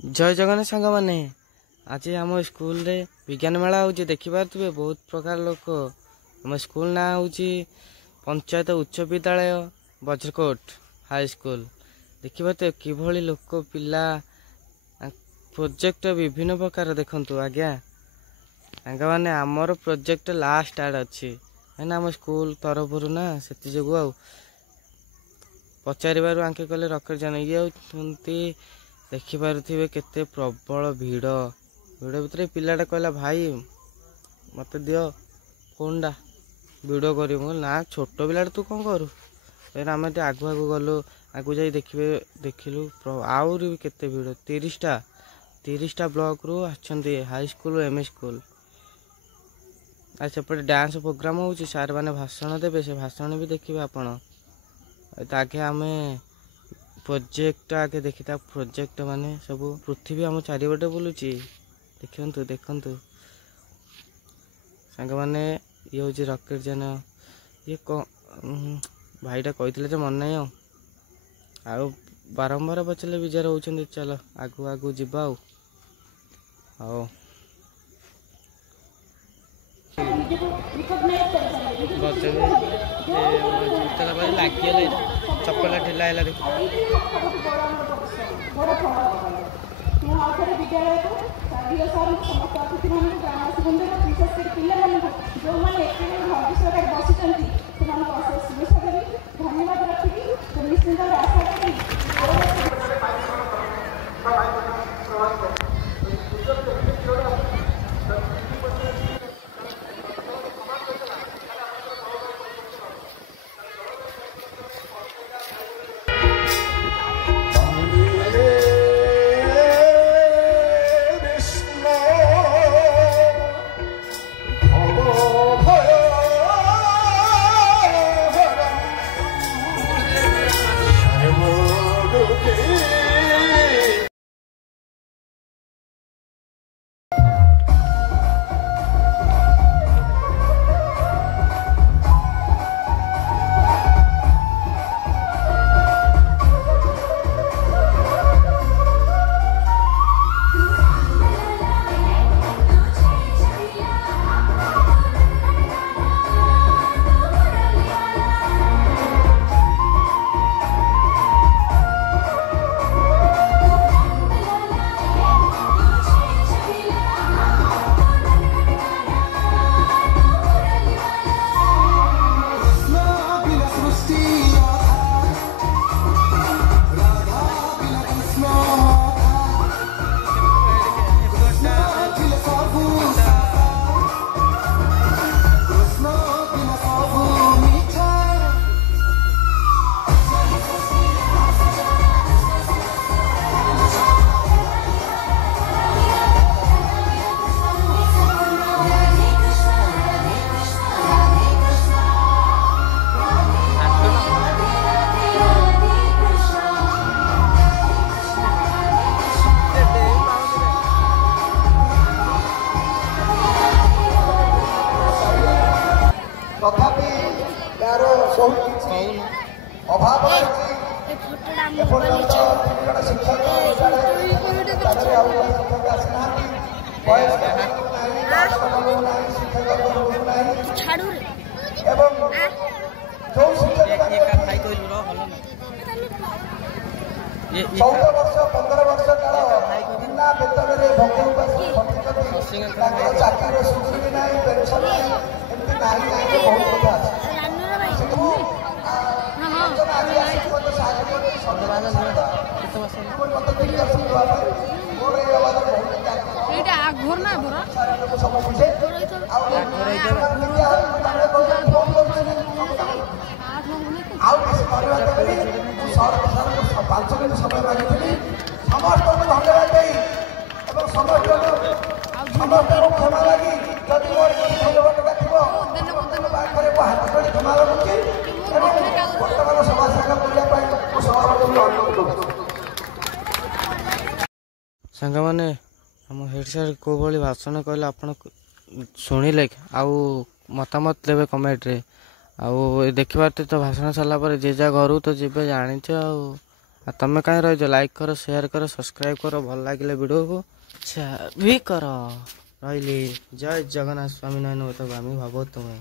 जय जगन्नाथ सांग मैंने आज आम स्कूल रे विज्ञान मेला हो देखिपे बहुत प्रकार लोक आम स्कूल ना हूँ पंचायत उच्च विद्यालय वज्रकोट हाई स्कूल देखिए किभली लोक पिला प्रोजेक्ट विभिन्न प्रकार देखु आज्ञा सांग मैंने आमर प्रोजेक्ट लास्ट आड़ अच्छी है आम स्कूल तरफ ना से जो पचार आंके कले रकेट जान ये देखिपे केते प्रबल भिड़ भिड़ भितर पिलाटा कहला भाई मत दियो फोनटा वीडियो कर ना छोट पिला तू कौन करू फिर आम आगु आगु गलु आगु जा देखिलु आहरी भी केते भिड़ 30टा ब्लॉक रू हाई स्कूल एम स्कूल आज सेपटे डांस प्रोग्राम हो सार मैंने भाषण देवे से भाषण भी देखिए आपण आगे आम प्रोजेक्ट आगे देखी प्रोजेक्ट माने सब पृथ्वी आम चारिपटे बुलूची देखु देखु सांग मैंने ये हूँ रकेट जान ये भाईटा कही मन ना आउ बारंबार पचारे विजार होती चल आगु आगु जा लगे चपला ठेला है तथापि यार बहुत अभाव शिक्षक जो 14 वर्ष 15 वर्ष काल बिना वेतन चाकरी सुविधा भी ना पेनसन बहुत समस्त धन्यवाद समस्त क्षमा लगी जदि मोर हाथ जोड़ी क्षमा लगुची बर्तमान समाज सांग मैंने आम हेड सर को भाई भाषण कहले आप शुणिले आउ मतामत देवे कमेंट रे आउ देखिपारे तो भाषण सरला जे जा घर तो जी जानी आ तमें कहीं रही लाइक करो शेयर करो सब्सक्राइब करो भल लगे वीडियो को शेयर भी करो रही जय जगन्नाथ स्वामी नयन भामी भाव तुम्हें।